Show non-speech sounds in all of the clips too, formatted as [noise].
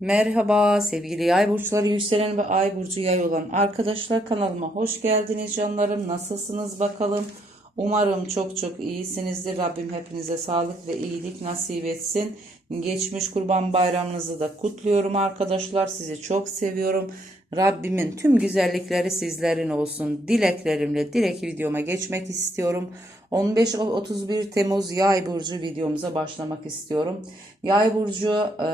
Merhaba sevgili yay burçları yükselen ve ay burcu yay olan arkadaşlar kanalıma hoş geldiniz canlarım. Nasılsınız bakalım? Umarım çok çok iyisinizdir. Rabbim hepinize sağlık ve iyilik nasip etsin. Geçmiş kurban bayramınızı da kutluyorum arkadaşlar. Sizi çok seviyorum. Rabbimin tüm güzellikleri sizlerin olsun. Dileklerimle direkt videoma geçmek istiyorum 15-31 Temmuz Yay burcu videomuza başlamak istiyorum. Yay burcu e,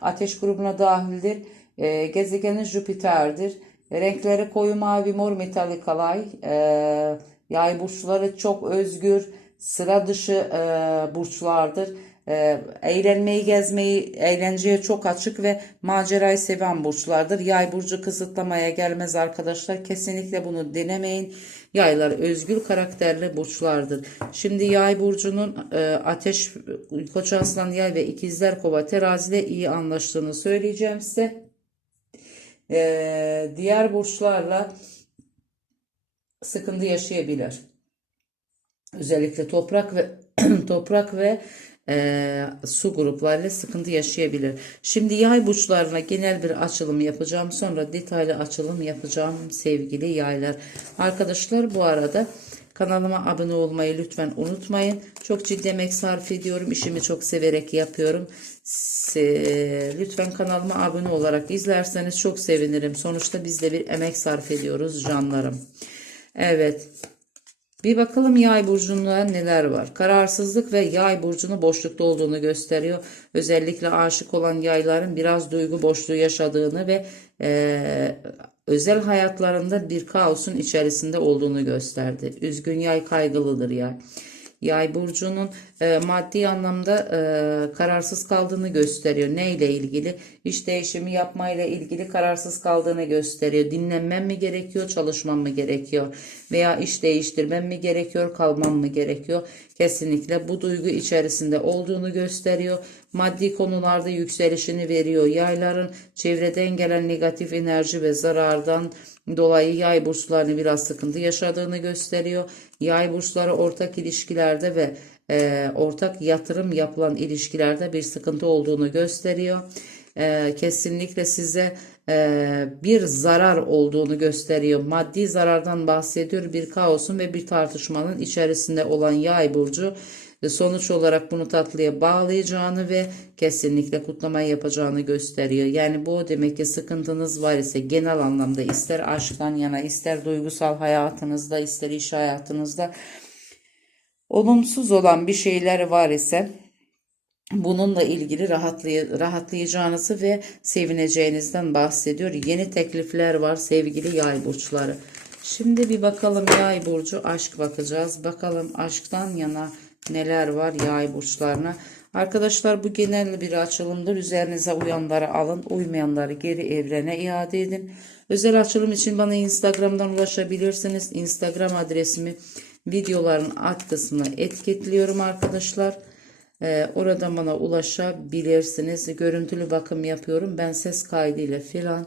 ateş grubuna dahildir. E, gezegeni Jüpiter'dir. Renkleri koyu mavi, mor, metalik alay. E, yay burçları çok özgür, sıra dışı e, burçlardır. E, eğlenmeyi, gezmeyi, eğlenceye çok açık ve macerayı seven burçlardır. Yay burcu kısıtlamaya gelmez arkadaşlar. Kesinlikle bunu denemeyin. Yaylar özgür karakterli burçlardır. Şimdi yay burcunun e, ateş, koç aslan yay ve ikizler kova terazide iyi anlaştığını söyleyeceğim size. E, diğer burçlarla sıkıntı yaşayabilir. Özellikle toprak ve [clears throat] toprak ve e, su gruplarıyla sıkıntı yaşayabilir. Şimdi yay burçlarına genel bir açılım yapacağım. Sonra detaylı açılım yapacağım sevgili yaylar. Arkadaşlar bu arada kanalıma abone olmayı lütfen unutmayın. Çok ciddi emek sarf ediyorum. İşimi çok severek yapıyorum. Lütfen kanalıma abone olarak izlerseniz çok sevinirim. Sonuçta biz de bir emek sarf ediyoruz canlarım. Evet. Bir bakalım yay burcunda neler var. Kararsızlık ve yay burcunu boşlukta olduğunu gösteriyor. Özellikle aşık olan yayların biraz duygu boşluğu yaşadığını ve e, özel hayatlarında bir kaosun içerisinde olduğunu gösterdi. Üzgün yay kaygılıdır yay. Yay burcunun e, maddi anlamda e, kararsız kaldığını gösteriyor. Ne ile ilgili? İş değişimi yapmayla ilgili kararsız kaldığını gösteriyor. Dinlenmem mi gerekiyor, çalışmam mı gerekiyor? Veya iş değiştirmem mi gerekiyor, kalmam mı gerekiyor? Kesinlikle bu duygu içerisinde olduğunu gösteriyor. Maddi konularda yükselişini veriyor. Yayların çevreden gelen negatif enerji ve zarardan dolayı yay burçlarını biraz sıkıntı yaşadığını gösteriyor. Yay burçları ortak ilişkilerde ve e, ortak yatırım yapılan ilişkilerde bir sıkıntı olduğunu gösteriyor. E, kesinlikle size e, bir zarar olduğunu gösteriyor. Maddi zarardan bahsediyor. Bir kaosun ve bir tartışmanın içerisinde olan yay burcu ve sonuç olarak bunu tatlıya bağlayacağını ve kesinlikle kutlama yapacağını gösteriyor. Yani bu demek ki sıkıntınız var ise genel anlamda ister aşktan yana ister duygusal hayatınızda ister iş hayatınızda olumsuz olan bir şeyler var ise bununla ilgili rahatlay rahatlayacağınızı ve sevineceğinizden bahsediyor. Yeni teklifler var sevgili yay burçları. Şimdi bir bakalım yay burcu aşk bakacağız. Bakalım aşktan yana neler var yay burçlarına. Arkadaşlar bu genel bir açılımdır. Üzerinize uyanları alın. Uymayanları geri evrene iade edin. Özel açılım için bana Instagram'dan ulaşabilirsiniz. Instagram adresimi videoların alt kısmına etiketliyorum arkadaşlar. Ee, orada bana ulaşabilirsiniz. Görüntülü bakım yapıyorum. Ben ses kaydıyla filan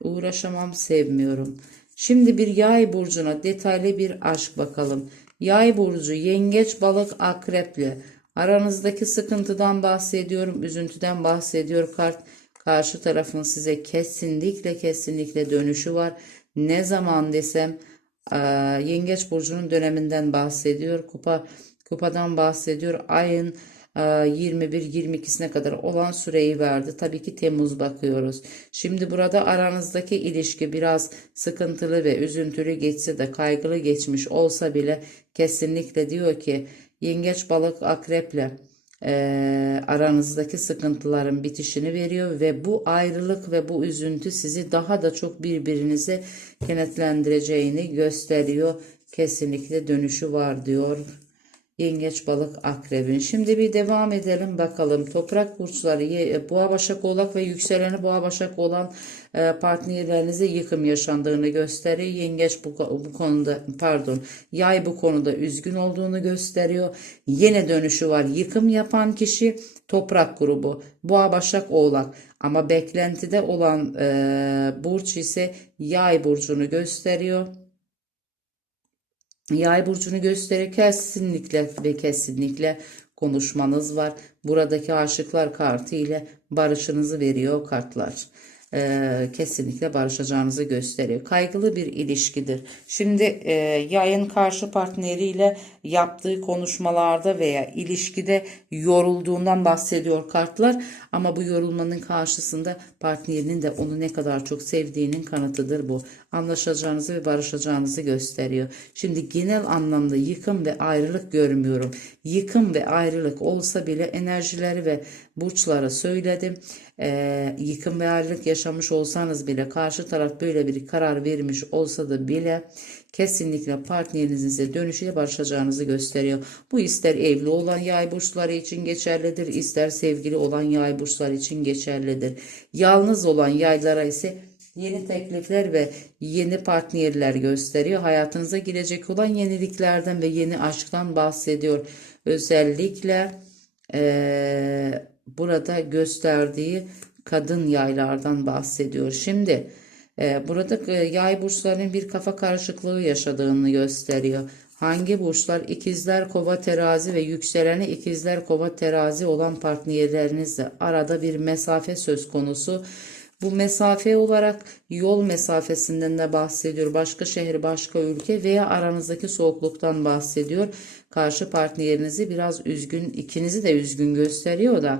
uğraşamam, sevmiyorum. Şimdi bir yay burcuna detaylı bir aşk bakalım. Yay burcu yengeç balık akreple aranızdaki sıkıntıdan bahsediyorum üzüntüden bahsediyor kart karşı tarafın size kesinlikle kesinlikle dönüşü var ne zaman desem yengeç burcunun döneminden bahsediyor kupa kupadan bahsediyor ayın 21-22'sine kadar olan süreyi verdi. Tabii ki Temmuz bakıyoruz. Şimdi burada aranızdaki ilişki biraz sıkıntılı ve üzüntülü geçse de kaygılı geçmiş olsa bile kesinlikle diyor ki yengeç balık akreple e, aranızdaki sıkıntıların bitişini veriyor ve bu ayrılık ve bu üzüntü sizi daha da çok birbirinize kenetlendireceğini gösteriyor. Kesinlikle dönüşü var diyor Yengeç, balık, akrebin. Şimdi bir devam edelim bakalım. Toprak burçları, boğa, başak, oğlak ve yükseleni boğa, başak olan e, partnerlerinize yıkım yaşandığını gösteriyor. Yengeç bu, bu konuda, pardon, yay bu konuda üzgün olduğunu gösteriyor. Yine dönüşü var. Yıkım yapan kişi toprak grubu. Boğa, başak, oğlak. Ama beklentide olan e, burç ise yay burcunu gösteriyor. Yay burcunu gösterir kesinlikle ve kesinlikle konuşmanız var. Buradaki aşıklar kartı ile barışınızı veriyor kartlar. Ee, kesinlikle barışacağınızı gösteriyor. Kaygılı bir ilişkidir. Şimdi e, yayın karşı partneriyle yaptığı konuşmalarda veya ilişkide yorulduğundan bahsediyor kartlar. Ama bu yorulmanın karşısında partnerinin de onu ne kadar çok sevdiğinin kanıtıdır bu. Anlaşacağınızı ve barışacağınızı gösteriyor. Şimdi genel anlamda yıkım ve ayrılık görmüyorum. Yıkım ve ayrılık olsa bile enerjileri ve burçları söyledim. Ee, yıkım ve ayrılık yaşamış olsanız bile karşı taraf böyle bir karar vermiş olsa da bile kesinlikle partnerinizin size dönüşüyle barışacağınızı gösteriyor. Bu ister evli olan yay burçları için geçerlidir, ister sevgili olan yay burçları için geçerlidir. Yalnız olan yaylara ise yeni teklifler ve yeni partnerler gösteriyor. Hayatınıza girecek olan yeniliklerden ve yeni aşktan bahsediyor. Özellikle eee, burada gösterdiği kadın yaylardan bahsediyor. Şimdi e, burada e, yay burçlarının bir kafa karışıklığı yaşadığını gösteriyor. Hangi burçlar ikizler, kova, terazi ve yükseleni ikizler, kova, terazi olan partnerlerinizle arada bir mesafe söz konusu. Bu mesafe olarak yol mesafesinden de bahsediyor. Başka şehir, başka ülke veya aranızdaki soğukluktan bahsediyor. Karşı partnerinizi biraz üzgün, ikinizi de üzgün gösteriyor da.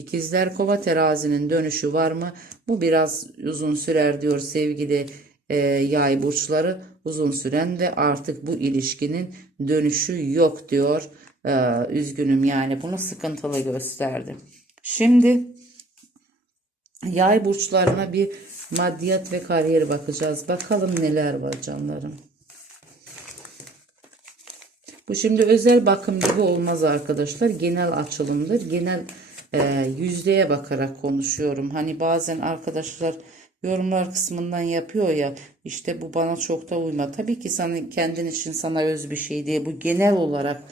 İkizler kova terazinin dönüşü var mı? Bu biraz uzun sürer diyor sevgili e, yay burçları. Uzun süren ve artık bu ilişkinin dönüşü yok diyor. E, üzgünüm yani bunu sıkıntılı gösterdi. Şimdi yay burçlarına bir maddiyat ve kariyer bakacağız. Bakalım neler var canlarım. Bu şimdi özel bakım gibi olmaz arkadaşlar. Genel açılımdır. Genel e, yüzdeye bakarak konuşuyorum. Hani bazen arkadaşlar yorumlar kısmından yapıyor ya işte bu bana çok da uyma. Tabii ki sana kendin için sana öz bir şey diye bu genel olarak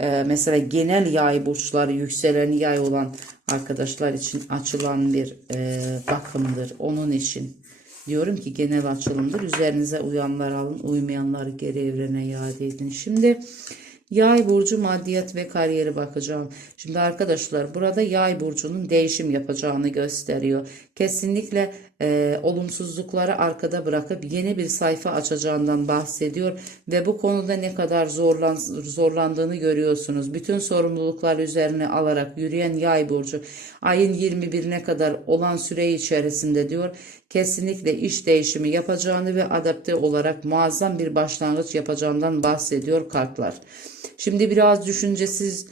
e, mesela genel yay burçları yükselen yay olan arkadaşlar için açılan bir e, bakımdır. Onun için diyorum ki genel açılımdır. Üzerinize uyanlar alın, uymayanları geri evrene iade edin. Şimdi Yay burcu maddiyat ve kariyeri bakacağım. Şimdi arkadaşlar burada yay burcunun değişim yapacağını gösteriyor. Kesinlikle e, olumsuzlukları arkada bırakıp yeni bir sayfa açacağından bahsediyor ve bu konuda ne kadar zorlan, zorlandığını görüyorsunuz. Bütün sorumluluklar üzerine alarak yürüyen yay burcu ayın 21'ine kadar olan süre içerisinde diyor kesinlikle iş değişimi yapacağını ve adapte olarak muazzam bir başlangıç yapacağından bahsediyor kartlar. Şimdi biraz düşüncesiz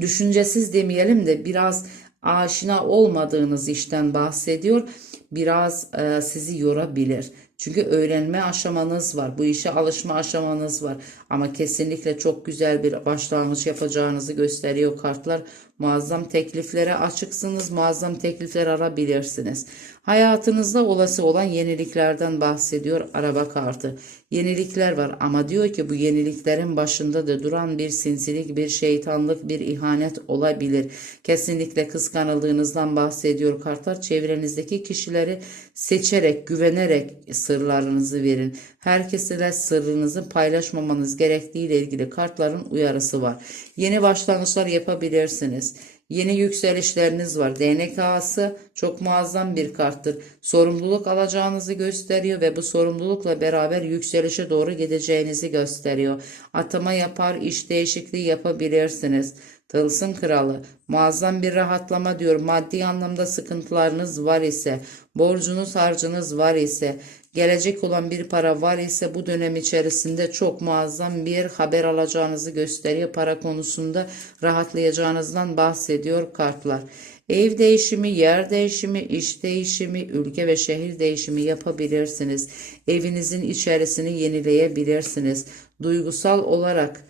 düşüncesiz demeyelim de biraz aşina olmadığınız işten bahsediyor. Biraz e, sizi yorabilir. Çünkü öğrenme aşamanız var. Bu işe alışma aşamanız var. Ama kesinlikle çok güzel bir başlangıç yapacağınızı gösteriyor kartlar. Muazzam tekliflere açıksınız. Muazzam teklifler arabilirsiniz. Hayatınızda olası olan yeniliklerden bahsediyor araba kartı. Yenilikler var ama diyor ki bu yeniliklerin başında da duran bir sinsilik, bir şeytanlık, bir ihanet olabilir. Kesinlikle kıskanıldığınızdan bahsediyor kartlar. Çevrenizdeki kişileri seçerek, güvenerek sırlarınızı verin. Herkesle sırrınızı paylaşmamanız gerektiği ile ilgili kartların uyarısı var. Yeni başlangıçlar yapabilirsiniz. Yeni yükselişleriniz var. DNK'sı çok muazzam bir karttır. Sorumluluk alacağınızı gösteriyor ve bu sorumlulukla beraber yükselişe doğru gideceğinizi gösteriyor. Atama yapar, iş değişikliği yapabilirsiniz. Tılsım kralı muazzam bir rahatlama diyor. Maddi anlamda sıkıntılarınız var ise, borcunuz harcınız var ise, gelecek olan bir para var ise bu dönem içerisinde çok muazzam bir haber alacağınızı gösteriyor. Para konusunda rahatlayacağınızdan bahsediyor kartlar. Ev değişimi, yer değişimi, iş değişimi, ülke ve şehir değişimi yapabilirsiniz. Evinizin içerisini yenileyebilirsiniz. Duygusal olarak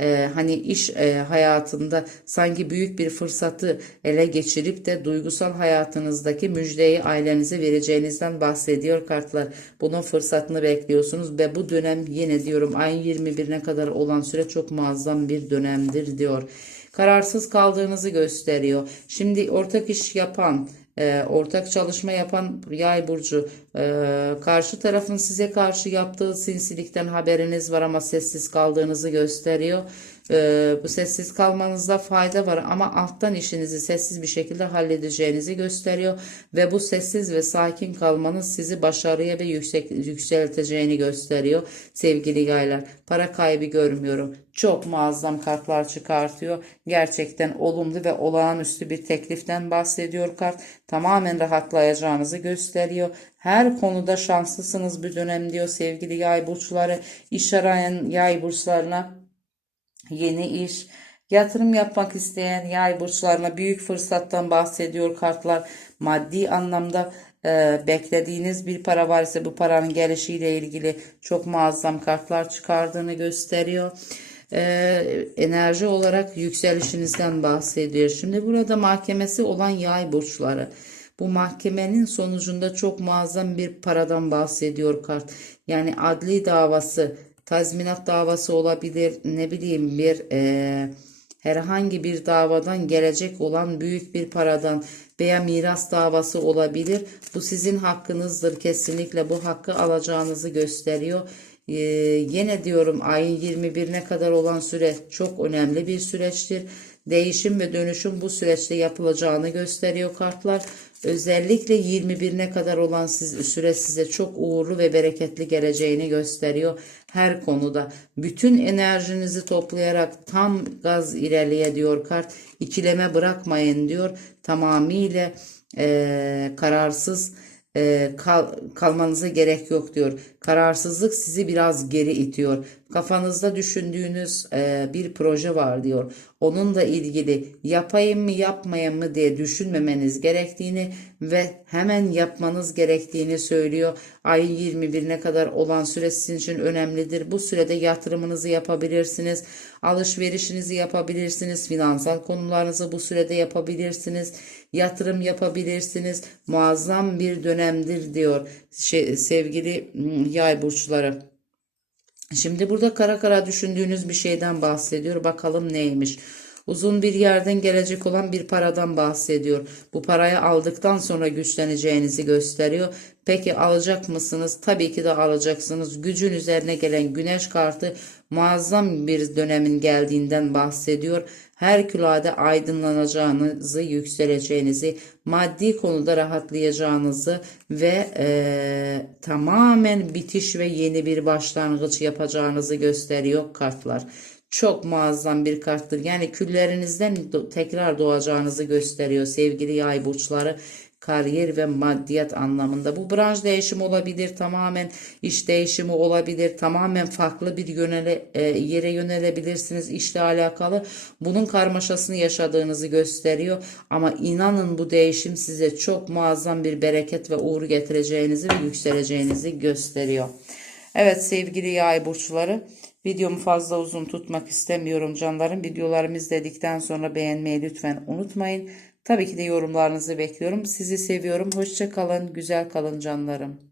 e, hani iş e, hayatında sanki büyük bir fırsatı ele geçirip de duygusal hayatınızdaki müjdeyi ailenize vereceğinizden bahsediyor kartlar. Bunun fırsatını bekliyorsunuz ve bu dönem yine diyorum ayın 21'ine kadar olan süre çok muazzam bir dönemdir diyor. Kararsız kaldığınızı gösteriyor. Şimdi ortak iş yapan e, ortak çalışma yapan yay burcu e, karşı tarafın size karşı yaptığı sinsilikten haberiniz var ama sessiz kaldığınızı gösteriyor. E, bu sessiz kalmanızda fayda var ama alttan işinizi sessiz bir şekilde halledeceğinizi gösteriyor ve bu sessiz ve sakin kalmanız sizi başarıya ve yüksek, yükselteceğini gösteriyor sevgili yaylar. Para kaybı görmüyorum. Çok muazzam kartlar çıkartıyor. Gerçekten olumlu ve olağanüstü bir tekliften bahsediyor kart. Tamamen rahatlayacağınızı gösteriyor. Her konuda şanslısınız bu dönem diyor sevgili yay burçları. İş arayan yay burçlarına yeni iş, yatırım yapmak isteyen yay burçlarına büyük fırsattan bahsediyor kartlar. Maddi anlamda e, beklediğiniz bir para varsa bu paranın gelişiyle ilgili çok muazzam kartlar çıkardığını gösteriyor. E, enerji olarak yükselişinizden bahsediyor. Şimdi burada mahkemesi olan yay burçları. Bu mahkemenin sonucunda çok muazzam bir paradan bahsediyor kart. Yani adli davası, tazminat davası olabilir, ne bileyim bir e, herhangi bir davadan gelecek olan büyük bir paradan veya miras davası olabilir. Bu sizin hakkınızdır. Kesinlikle bu hakkı alacağınızı gösteriyor. Ee, yine diyorum ayın 21'ine kadar olan süre çok önemli bir süreçtir. Değişim ve dönüşüm bu süreçte yapılacağını gösteriyor kartlar. Özellikle 21'ine kadar olan siz, süre size çok uğurlu ve bereketli geleceğini gösteriyor. Her konuda bütün enerjinizi toplayarak tam gaz ilerleye diyor kart. İkileme bırakmayın diyor. Tamamıyla eee, kararsız e, kal, kalmanıza gerek yok diyor. Kararsızlık sizi biraz geri itiyor. Kafanızda düşündüğünüz e, bir proje var diyor. Onunla ilgili yapayım mı yapmayayım mı diye düşünmemeniz gerektiğini ve hemen yapmanız gerektiğini söylüyor. Ayın 21'ine kadar olan süre sizin için önemlidir. Bu sürede yatırımınızı yapabilirsiniz. Alışverişinizi yapabilirsiniz. Finansal konularınızı bu sürede yapabilirsiniz. Yatırım yapabilirsiniz. Muazzam bir dönemdir diyor şey, sevgili mm, yay burçları. Şimdi burada kara kara düşündüğünüz bir şeyden bahsediyor. Bakalım neymiş. Uzun bir yerden gelecek olan bir paradan bahsediyor. Bu parayı aldıktan sonra güçleneceğinizi gösteriyor. Peki alacak mısınız? Tabii ki de alacaksınız. Gücün üzerine gelen güneş kartı muazzam bir dönemin geldiğinden bahsediyor. Her külade aydınlanacağınızı, yükseleceğinizi, maddi konuda rahatlayacağınızı ve eee, tamamen bitiş ve yeni bir başlangıç yapacağınızı gösteriyor kartlar. Çok muazzam bir karttır. Yani küllerinizden tekrar doğacağınızı gösteriyor sevgili yay burçları kariyer ve maddiyat anlamında. Bu branş değişimi olabilir, tamamen iş değişimi olabilir, tamamen farklı bir yönele, e, yere yönelebilirsiniz işle alakalı. Bunun karmaşasını yaşadığınızı gösteriyor. Ama inanın bu değişim size çok muazzam bir bereket ve uğur getireceğinizi ve yükseleceğinizi gösteriyor. Evet sevgili yay burçları. Videomu fazla uzun tutmak istemiyorum canlarım. Videolarımı izledikten sonra beğenmeyi lütfen unutmayın. Tabii ki de yorumlarınızı bekliyorum. Sizi seviyorum. Hoşça kalın, güzel kalın canlarım.